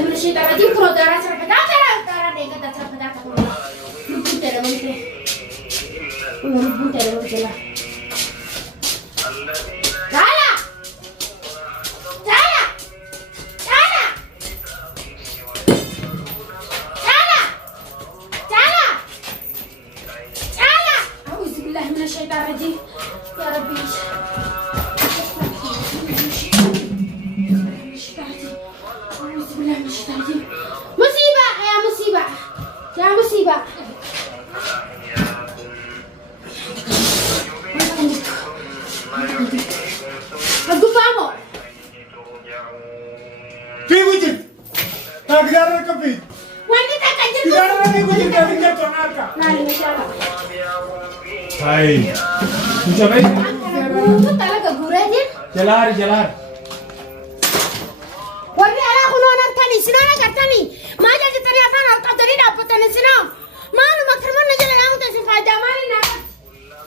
من الشيطان الرجيم كل دارات رفدا دارات ديك رفدا كل نبون ترى منته نبون ترى منته تعالى تعالى تعالى تعالى تعالى تعالى أعوذ بالله من الشيطان الرجيم يا ربي مصيبة يا مصيبة يا مصيبة القفامو في وجد تقدر كفي وين تكجل تقدر في وجد تقدر تنارك نالي مشالا هاي انت باي كنت لك غوريدين جلار وري على خلونا تاني سنانا كتاني ما جات تاني افانا وتقدري دابتني سنا ما له مكرمن نجل لا متسي فايده مالي نا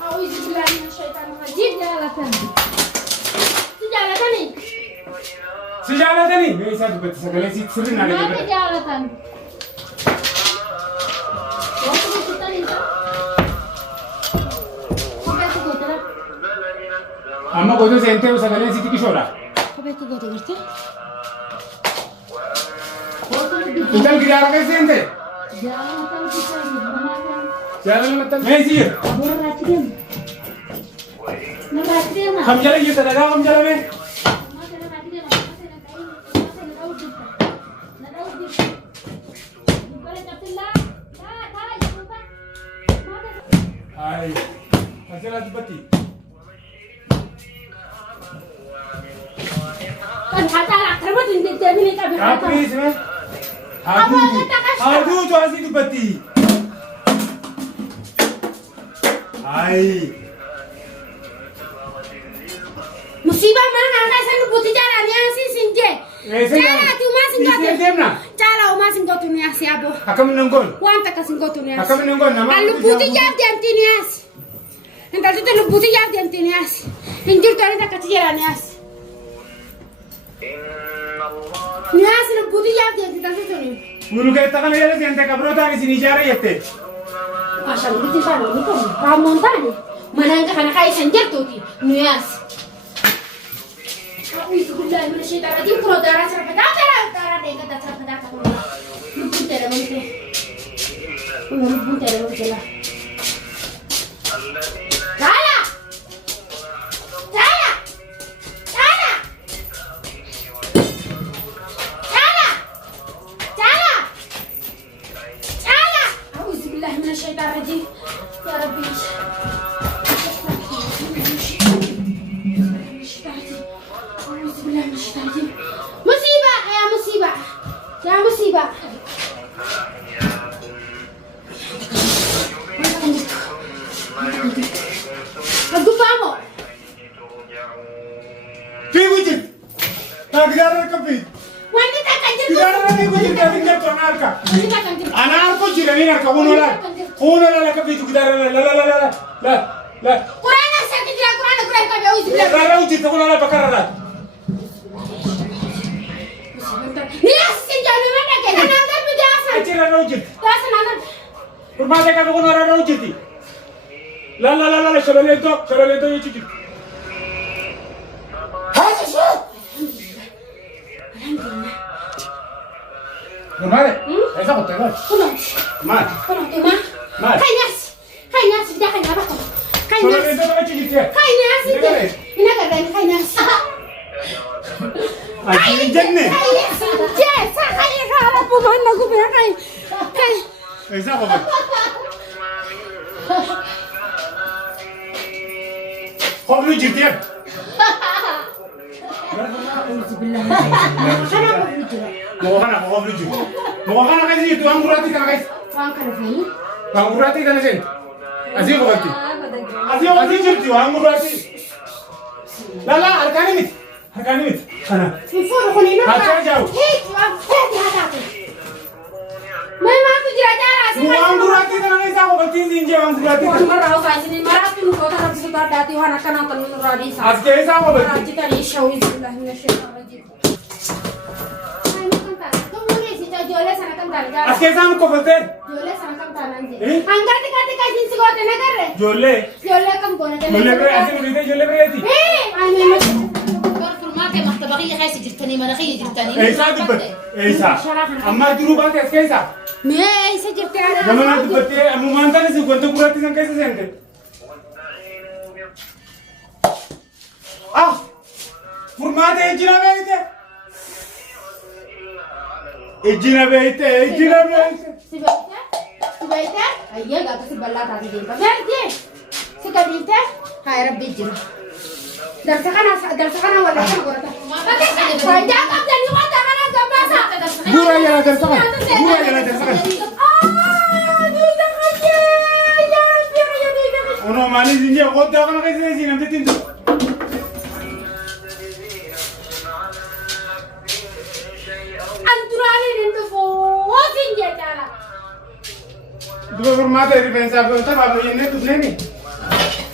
اعوذ بالله من الشيطان الرجيم لا لا تاني سجالة تاني ميسا دبت سجالة سيت سرنا ما على تجارة أما قدو سنتي وسجالة سيت كيشورا كبيتي قدو قرتي انت الجدار كيسي انت جارة متى ميسير हम जरा ये तो लगा हम जरा में हाय अच्छा बत्ती आप इसमें आदू तो आसी तो बत्ती हाय मुसीबत mana nak saya nubuti jalan ni asin sinje. Jalan tu masih ना Jalan masih kau tu ni asin abo. Akam nengol Wanta kasih kau tu ni asin. akam nengol nama Kalau nubuti jalan dia ni asin. Entah tu nubuti jalan dia ni asin. Injil tu ada kasih jalan ni asin. Ni asin nubuti jalan dia entah tu ni. Ulu kayak takkan ada gente kabro tadi sini jara ya teh Asal nubuti jalan ni kau. Ramon tadi. Mana enggak anak kaya senjat tu ni asin. أعوذ بالله من الشيطان الرجيم كل دارات رفدا دارات ديك رفدا كل نبون ترى منته نبون ترى منته تعالى تعالى تعالى تعالى تعالى تعالى أعوذ بالله من الشيطان الرجيم يا ربي مصيبة يا مصيبة يا مصيبة القفامو في وجد تقدر كفي وين تكجل تقدر في وجد تقدر تنارك وين تكجل أنا أعرف جيراني نارك هون لا كفي تقدر لا قرآن أحسن كتير قرآن كبي أعوذ بالله لا وجد تقول لا بكرر نياس سنجاني mana ke أنا أقدر بدي أحسن أجي لا وجد أحسن أنا rumah mereka tunggu لا وجد لا شلون itu يجي هذا شو rumah deh esa kok tegas خلاص mal خلاص ما هاي ناس بدي أحكي أبغى هاي شلون ناس itu tak cuci dia هاي ناس هنا قدامي هاي ناس Aji jenne هاي ناس جالس هاي خالد بمان نقول هاي هاي esa kok kok lu jadi أعوذ بالله أنا mau kana kasi itu angurati kana guys وأنا كرفني angurati kana sen asih kok berarti asih jadi angurati la arkani mit kana في فور خلينا هاتوا جاو. هيك هاتوا ما تجرا جارا mau angurati kana esa kok berarti ninja angurati مرة وفايزني مرة تنو كوتا ربي سكاداتي وانا كنا تنو رادي سا aske esa kok berarti راجي تاني شوي بالله من الشيطان الرجيم هاي ما كنت تقولي ijoollee sana kam taane jaala. As keessaa nu kofalteen. Ijoollee sana kam taanaan Eh? jedhe. Hangaatti kaatti kaasiin si goote nagarre. Ijoollee. Ijoollee kam goone galee. Ijoollee biree asii nu dhiitee ijoollee bireeti. Ani Furmaatee maktabaqiyya keessa jirtanii mana kiyya jirtanii. Eessaa dubbatte? Eessaa? Amma jiruu baate as keessaa? mee isa jirte aadaa. Gamana dubbattee ammumaan taane si wanta gurraatti san keessa seente. Ah! Furmaatee ejjina beekte? Ejjina beekte, ejjina beekte. Si beekte? Si beekte? Ayyee gaafa si bal'aa taate deemta. Beekte? Si gadiifte? Haa rabbi jira. Darsa kana wala kana godhata. Faayidaa qabdanii wanta kana gabaasa. Bu'uura jalaa darsa kana. Bu'uura jalaa darsa kana. Duuta qayyee. Yaa rabbi yaa duuta qayyee. Ono maaliif hin jee qoddaa kana keessa si namatti tintu. Anturaaliin hin dhufu. Siin jee jaala. Duba furmaatee rifeensaa fi wanta baafnu jennee dhufneeni.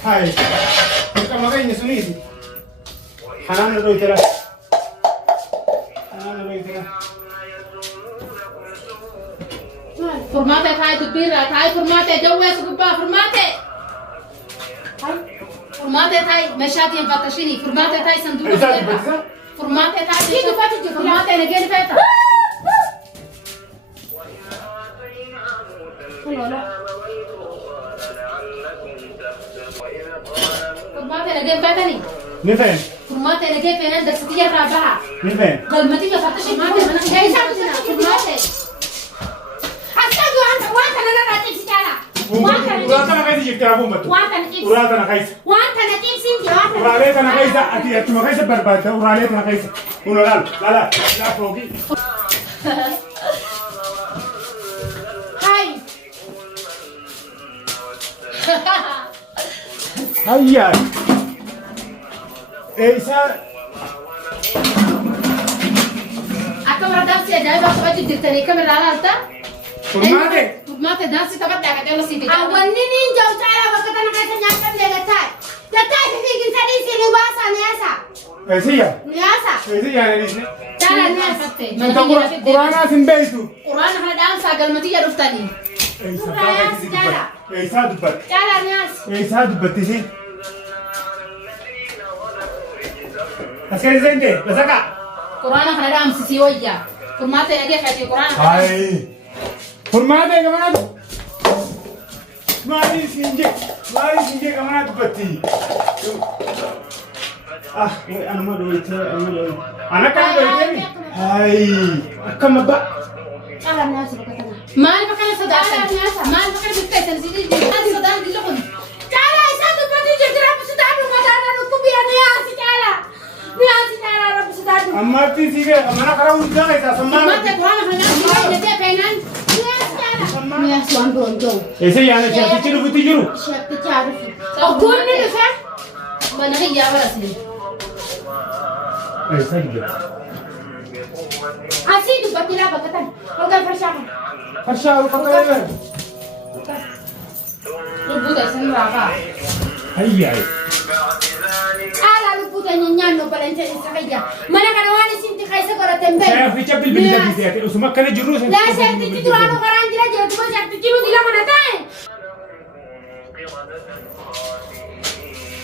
Hayi. Dirqama keenya suniiti. Kanaan na dhoytera. Kanaan na dhoytera. Furmaatee taa'ee dubbiirraa taa'ee furmaatee jawweessu gubbaa furmaatee. Furmaatee taa'ee meeshaatiin fakkashinii furmaatee taa'ee sanduuqa Eessaa keessa. dubbatisa? Furmaatee taa'ee Sii dubbatu jirti. furmaatee nageen feeta. Furmaatee nageen feetanii. Ni fe'en. Furmaatee nageen feenan darsitiyya irraa baha. Ni fe'en. Galmatiyya fakkashin maatee mana keessa furmaatee. Akkasuma waan kana narraa cibsi jaala. Waan kana Uraa kana keessa jirti haa buumattu. waan kana cibsi. Uraa kana keessa. Waan kana cibsiin jira. Waan kana. Uraalee kana keessa ati achuma keessa barbaadda uraalee kana keessa. Kun olaal lala laa foogii. Hai. Hayyaa. Eessaa Akka warra daabsii ajaa'ibaa qabatti jirtanii kamirraa laalta? furmaatee. Furmaatee daabsii taphadhaa qajeela siif Awwanni ni jau jaala bakka kana keessa nyaatanii gataa. Gataa isin ginsanii isin baasa niyaasa. Eesiyyaa. Niyaasa. Eesiyyaa na dhiisne. Jaala niyaasa. Santa quraanaa sin beektu. Quraana kana dhaamsaa galmatiyya dhuftanii. Eessaa dubbatte. Jaala niyaasa. Eessaa dubbatti si. As keessa seente basaqa. Quraana kana dhaamsisii wayyaa. Furmaatee nagee feetee quraana kana. Hayi. Furmaatee gamanaa. Maaliif siin jee gamanaa dubbatti. Ah, anuma dhoyitee. Ana kan dhoyitee. Hayi. Akkam abbaa. Jaala niyaasa bakka kana. Maaliif akkana sodaatan? Maaliif akkana bitteessan sidii maaliif sodaan dilli kun? Jaala isaa dubbatu jirti rabbisu taatu madaala dhukkubiya niyaasi jaala. Niyaasi jaala rabbisu taatu. Ammatti si mana karaa hundaa isaa sammaa. Furmaatee quraana kana dhaamsisii nagee feenan. Niyaasi jaala. Miyaas waan biroon ta'u. Eesiyyaa na sheekkichi dhufutti jiru. Sheekkicha dhufe. Ogguunni dhufe. Mana hiyyaa barasni. Eessaa dubbatti. Asii dubbatti laa bakka tan. Olgaan farshaa kana. Farshaa ol qaqqabeera. Lubbuu ta'e irraa ka'a. Hayyaa. Caalaa lubbuu teenya nyaannu balancha isa fayyaa. Mana kana waan isinti keessa godhateen beeku. Seeficha bilbilisa biseete osuma akkana jirru. Laa seertichi duraanuu karaan jira jechuudha seertichi nuti lama na ta'e.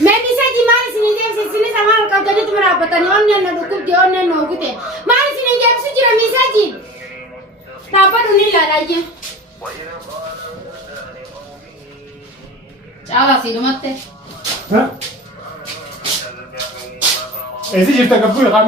Meebisaji maal isinii deemsisini samaan ol qabdanii tuma dhaabbatanii onneen na dhukkubdi onneen na hogute. Maal isinii deemsu jira miisaji? Dhaabbadhu ni ilaalaayyee. Caalaa sii dhumatte. Eessi jirta gabbuu yookaan